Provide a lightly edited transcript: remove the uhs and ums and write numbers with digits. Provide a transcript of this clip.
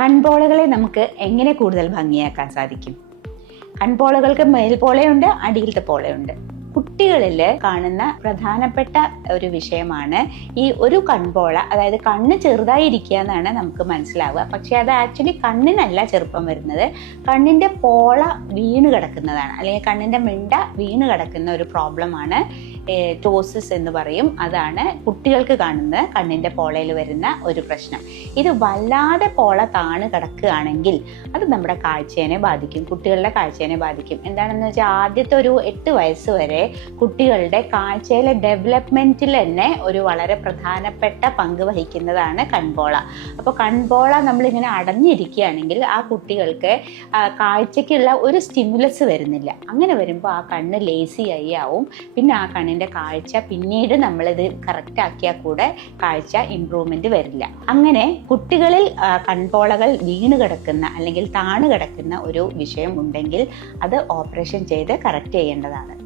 കൺപോളകളെ നമുക്ക് എങ്ങനെ കൂടുതൽ ഭംഗിയാക്കാൻ സാധിക്കും? കൺപോളകൾക്ക് മേൽപോളയുണ്ട്, അടിയിലത്തെ പോളയുണ്ട്. കുട്ടികളിൽ കാണുന്ന പ്രധാനപ്പെട്ട ഒരു വിഷയമാണ് ഈ ഒരു കൺപോള, അതായത് കണ്ണ് ചെറുതായിരിക്കുക എന്നാണ് നമുക്ക് മനസ്സിലാവുക. പക്ഷെ അത് ആക്ച്വലി കണ്ണിനല്ല ചെറുപ്പം വരുന്നത്, കണ്ണിൻ്റെ പോള വീണ് കിടക്കുന്നതാണ്, അല്ലെങ്കിൽ കണ്ണിൻ്റെ മിണ്ട വീണ് കിടക്കുന്ന ഒരു പ്രോബ്ലമാണ് ടോസിസ് എന്ന് പറയും. അതാണ് കുട്ടികൾക്ക് കാണുന്ന കണ്ണിൻ്റെ പോളയിൽ വരുന്ന ഒരു പ്രശ്നം. ഇത് വല്ലാതെ പോള താണ് കിടക്കുകയാണെങ്കിൽ അത് നമ്മുടെ കാഴ്ചയെ ബാധിക്കും, കുട്ടികളുടെ കാഴ്ചയെ ബാധിക്കും. എന്താണെന്ന് വെച്ചാൽ ആദ്യത്തെ ഒരു 8 വയസ്സ് വരെ കുട്ടികളുടെ കാഴ്ചയിലെ ഡെവലപ്മെന്റിൽ തന്നെ ഒരു വളരെ പ്രധാനപ്പെട്ട പങ്ക് വഹിക്കുന്നതാണ് കൺപോള. അപ്പോൾ കൺപോള നമ്മളിങ്ങനെ അടഞ്ഞിരിക്കുകയാണെങ്കിൽ ആ കുട്ടികൾക്ക് കാഴ്ചയ്ക്കുള്ള ഒരു സ്റ്റിമുലസ് വരുന്നില്ല. അങ്ങനെ വരുമ്പോൾ ആ കണ്ണ് ലേസിയായി ആവും. പിന്നെ ആ കണ്ണിൻ്റെ കാഴ്ച പിന്നീട് നമ്മളിത് കറക്റ്റ് ആക്കിയാൽ കൂടെ കാഴ്ച ഇംപ്രൂവ്മെന്റ് വരില്ല. അങ്ങനെ കുട്ടികളിൽ കൺപോളകൾ വീണ് കിടക്കുന്ന അല്ലെങ്കിൽ താണ് കിടക്കുന്ന ഒരു വിഷയം ഉണ്ടെങ്കിൽ അത് ഓപ്പറേഷൻ ചെയ്ത് കറക്റ്റ് ചെയ്യേണ്ടതാണ്.